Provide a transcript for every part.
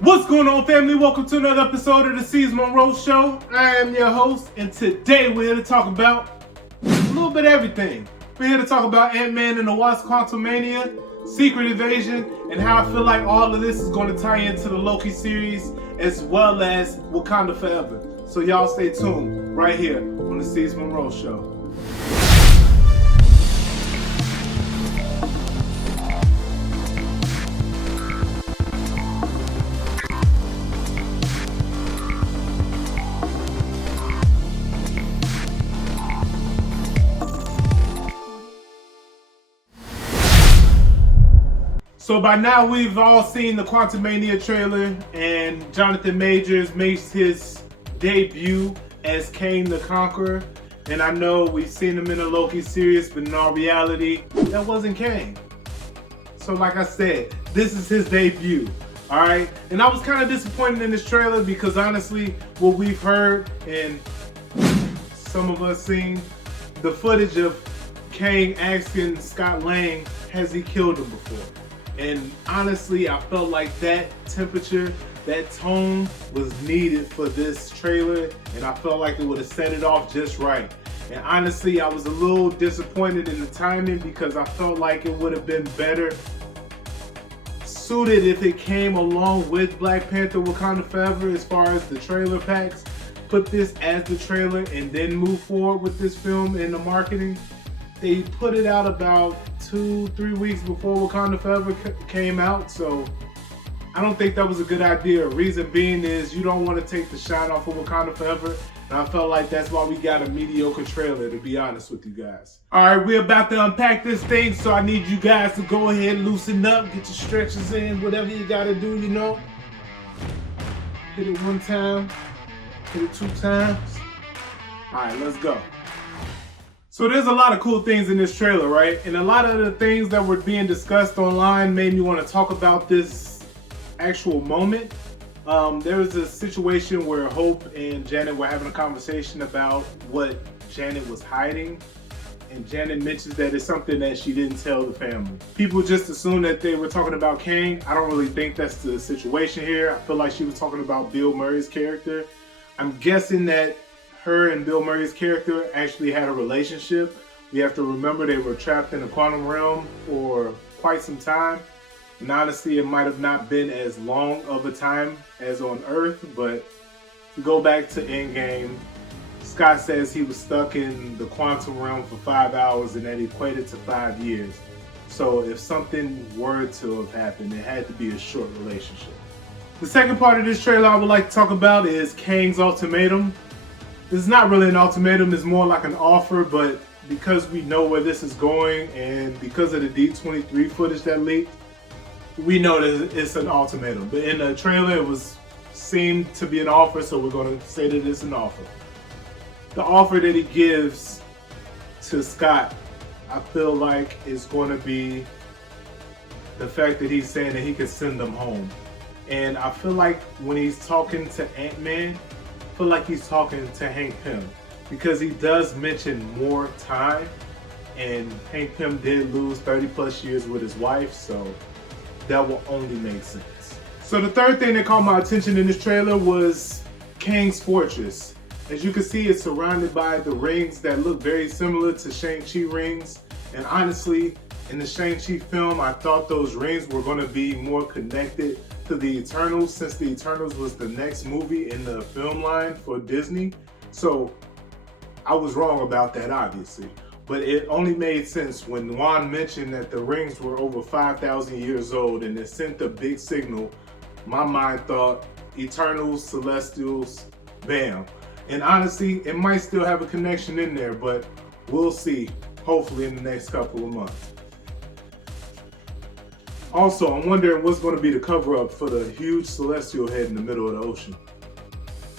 What's going on, family? Welcome to another episode of the Seez Monroe Show. I am your host, and today we're here to talk about a little bit of everything. We're here to talk about Ant-Man and The Wasp, Quantumania, Secret Invasion, and how I feel like all of this is going to tie into the Loki series as well as Wakanda Forever. So y'all stay tuned right here on the Seez Monroe Show. So by now we've all seen the Quantumania trailer, and Jonathan Majors makes his debut as Kang the Conqueror. And I know we've seen him in the Loki series, but in all reality, that wasn't Kang. So like I said, this is his debut, all right? And I was kind of disappointed in this trailer because honestly, what we've heard and some of us seen, the footage of Kang asking Scott Lang, has he killed him before? And honestly, I felt like that temperature, that tone was needed for this trailer, and I felt like it would have set it off just right. And honestly, I was a little disappointed in the timing because I felt like it would have been better suited if it came along with Black Panther Wakanda Forever as far as the trailer packs. Put this as the trailer and then move forward with this film in the marketing. They put it out about 2-3 weeks before Wakanda Forever came out, so I don't think that was a good idea. Reason being is you don't want to take the shine off of Wakanda Forever, and I felt like that's why we got a mediocre trailer, to be honest with you guys. Alright, we're about to unpack this thing, so I need you guys to go ahead, loosen up, get your stretches in, whatever you gotta do, you know. Hit it one time, hit it 2 times. Alright, let's go. So there's a lot of cool things in this trailer, right? And a lot of the things that were being discussed online made me want to talk about this actual moment. There was a situation where Hope and Janet were having a conversation about what Janet was hiding. And Janet mentions that it's something that she didn't tell the family. People just assume that they were talking about Kang. I don't really think that's the situation here. I feel like she was talking about Bill Murray's character. I'm guessing that her and Bill Murray's character actually had a relationship. We have to remember they were trapped in the quantum realm for quite some time. And honestly, it might have not been as long of a time as on Earth, but to go back to Endgame, Scott says he was stuck in the quantum realm for 5 hours, and that equated to 5 years. So if something were to have happened, it had to be a short relationship. The second part of this trailer I would like to talk about is Kang's ultimatum. This is not really an ultimatum, it's more like an offer, but because we know where this is going and because of the D23 footage that leaked, we know that it's an ultimatum. But in the trailer, it seemed to be an offer, so we're going to say that it's an offer. The offer that he gives to Scott, I feel like is going to be the fact that he's saying that he can send them home. And I feel like when he's talking to Ant-Man, I feel like he's talking to Hank Pym because he does mention more time, and Hank Pym did lose 30 plus years with his wife, so that will only make sense. So the third thing that caught my attention in this trailer was Kang's fortress. As you can see, it's surrounded by the rings that look very similar to Shang-Chi rings, and honestly, in the Shang-Chi film, I thought those rings were going to be more connected to the Eternals, since the Eternals was the next movie in the film line for Disney. So I was wrong about that, obviously. But it only made sense when Juan mentioned that the rings were over 5,000 years old, and it sent a big signal. My mind thought Eternals, Celestials, bam. And honestly, it might still have a connection in there, but we'll see, hopefully in the next couple of months. Also, I'm wondering what's going to be the cover-up for the huge celestial head in the middle of the ocean.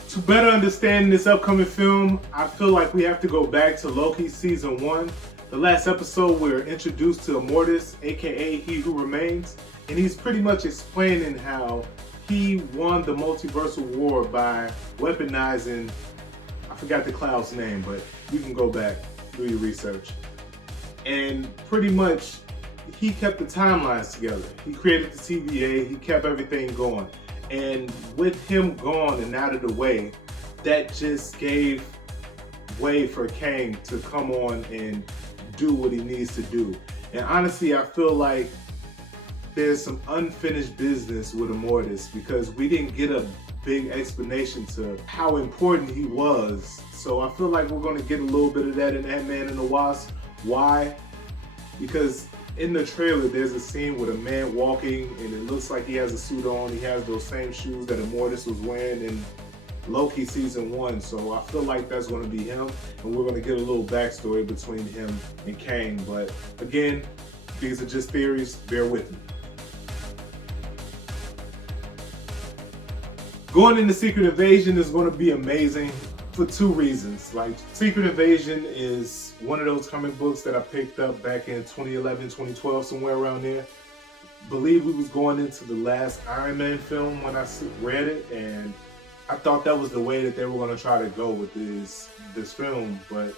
To better understand this upcoming film, I feel like we have to go back to Loki Season 1. The last episode, we're introduced to Immortus, aka He Who Remains, and he's pretty much explaining how he won the multiversal war by weaponizing, I forgot the cloud's name, but you can go back, do your research. And pretty much he kept the timelines together. He created the TVA, he kept everything going. And with him gone and out of the way, that just gave way for Kang to come on and do what he needs to do. And honestly, I feel like there's some unfinished business with Immortus because we didn't get a big explanation to how important he was. So I feel like we're going to get a little bit of that in Ant-Man and the Wasp. Why? Because in the trailer, there's a scene with a man walking and it looks like he has a suit on. He has those same shoes that Immortus was wearing in Loki season 1. So I feel like that's going to be him, and we're going to get a little backstory between him and Kang. But again, these are just theories. Bear with me. Going into Secret Invasion is going to be amazing for 2 reasons. Like, Secret Invasion is one of those comic books that I picked up back in 2011, 2012, somewhere around there. Believe we was going into the last Iron Man film when I read it, and I thought that was the way that they were going to try to go with this film, but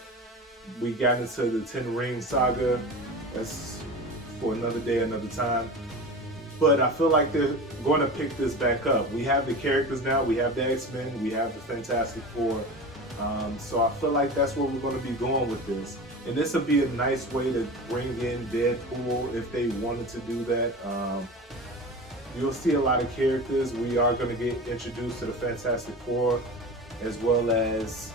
we got into the Ten Ring saga. That's for another day, another time. But I feel like they're going to pick this back up. We have the characters now. We have the X-Men. We have the Fantastic Four. So I feel like that's where we're going to be going with this. And this would be a nice way to bring in Deadpool if they wanted to do that. You'll see a lot of characters. We are going to get introduced to the Fantastic Four, as well as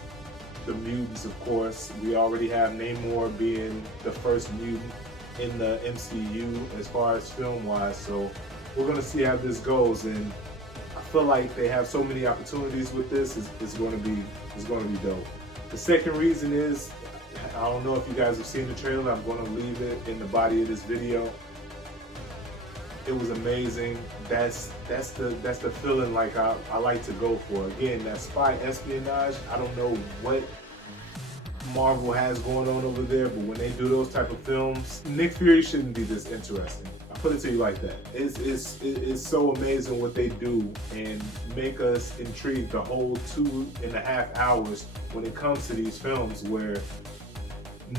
the mutants, of course. We already have Namor being the first mutant in the MCU as far as film-wise. So we're going to see how this goes. And I feel like they have so many opportunities with this. It's going to be dope. The second reason is, I don't know if you guys have seen the trailer. I'm going to leave it in the body of this video. It was amazing. That's the feeling like I like to go for. Again, that spy espionage. I don't know what Marvel has going on over there, but when they do those type of films, Nick Fury shouldn't be this interesting. I put it to you like that. It's so amazing what they do and make us intrigued the whole 2.5 hours when it comes to these films where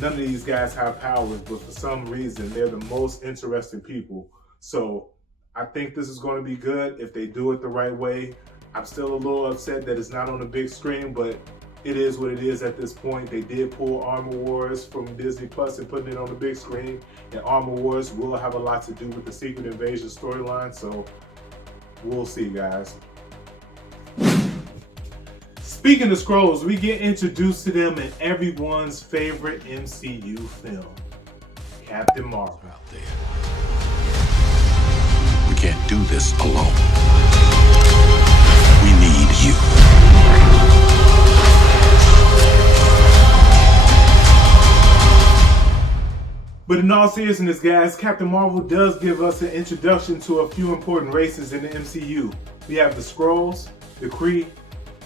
none of these guys have powers, but for some reason they're the most interesting people. So I think this is going to be good if they do it the right way. I'm still a little upset that it's not on the big screen, but it is what it is at this point. They did pull Armor Wars from Disney Plus and putting it on the big screen. And Armor Wars will have a lot to do with the Secret Invasion storyline, so we'll see, guys. Speaking of Skrulls, we get introduced to them in everyone's favorite MCU film, Captain Marvel. Out there. We can't do this alone. We need you. But in all seriousness, guys, Captain Marvel does give us an introduction to a few important races in the MCU. We have the Skrulls, the Kree,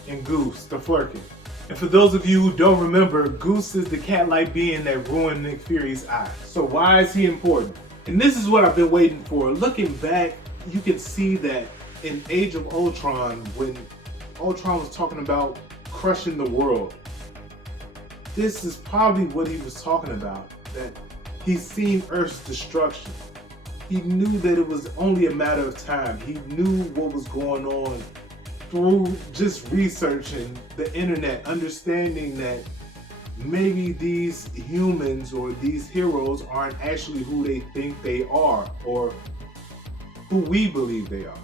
and Goose, the Flurkin. And for those of you who don't remember, Goose is the cat-like being that ruined Nick Fury's eye. So why is he important? And this is what I've been waiting for. Looking back, you can see that in Age of Ultron, when Ultron was talking about crushing the world, this is probably what he was talking about, that he's seen Earth's destruction. He knew that it was only a matter of time. He knew what was going on through just researching the internet, understanding that maybe these humans or these heroes aren't actually who they think they are or who we believe they are.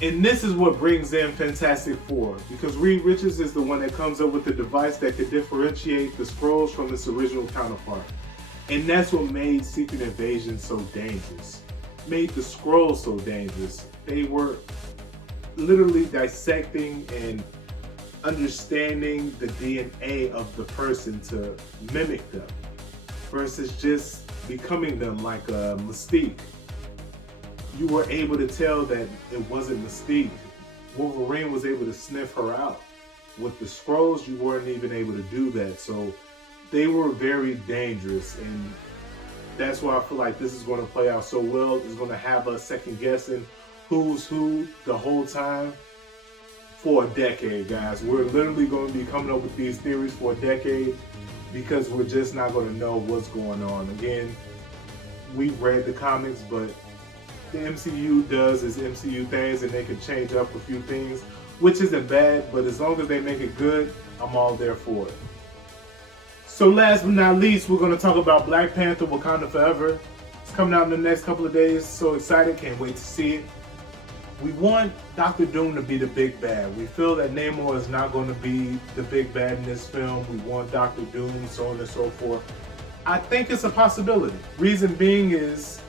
And this is what brings in Fantastic Four, because Reed Richards is the one that comes up with the device that could differentiate the Skrulls from its original counterpart. And that's what made Secret Invasion so dangerous. Made the Skrulls so dangerous. They were literally dissecting and understanding the DNA of the person to mimic them versus just becoming them like a Mystique. You were able to tell that it wasn't Mystique. Wolverine was able to sniff her out. With the Skrulls, you weren't even able to do that. So they were very dangerous, and that's why I feel like this is going to play out so well. It's going to have us second guessing who's who the whole time for a decade, guys. We're literally going to be coming up with these theories for a decade because we're just not going to know what's going on. Again, we've read the comics, but the MCU does its MCU things and they can change up a few things, which isn't bad, but as long as they make it good, I'm all there for it. So last but not least, we're going to talk about Black Panther Wakanda Forever. It's coming out in the next couple of days. So excited, can't wait to see it. We want Dr. Doom to be the big bad. We feel that Namor is not going to be the big bad in this film. We want Dr. Doom, so on and so forth. I think it's a possibility. Reason being is,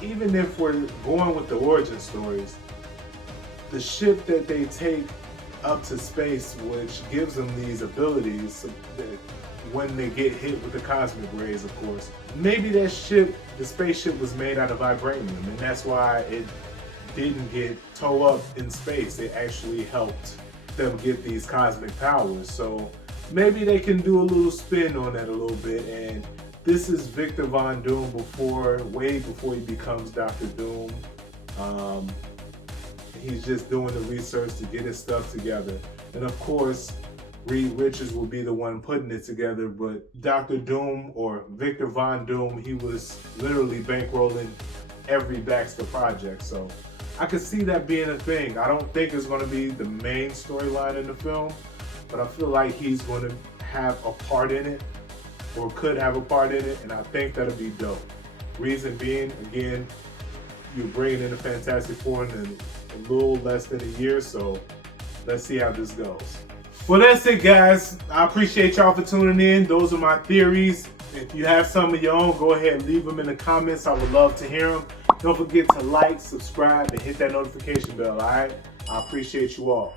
even if we're going with the origin stories, the ship that they take up to space, which gives them these abilities that when they get hit with the cosmic rays, of course, maybe that ship, the spaceship, was made out of vibranium, and that's why it didn't get towed up in space. It actually helped them get these cosmic powers. So maybe they can do a little spin on that a little bit. And this is Victor Von Doom way before he becomes Dr. Doom. He's just doing the research to get his stuff together. And of course, Reed Richards will be the one putting it together, but Dr. Doom, or Victor Von Doom, he was literally bankrolling every Baxter project. So I could see that being a thing. I don't think it's going to be the main storyline in the film, but I feel like he's going to have a part in it, or could have a part in it, and I think that'll be dope. Reason being, again, you're bringing in the Fantastic Four in a little less than a year, so let's see how this goes. Well, that's it, guys. I appreciate y'all for tuning in. Those are my theories. If you have some of your own, go ahead and leave them in the comments. I would love to hear them. Don't forget to like, subscribe, and hit that notification bell, all right? I appreciate you all.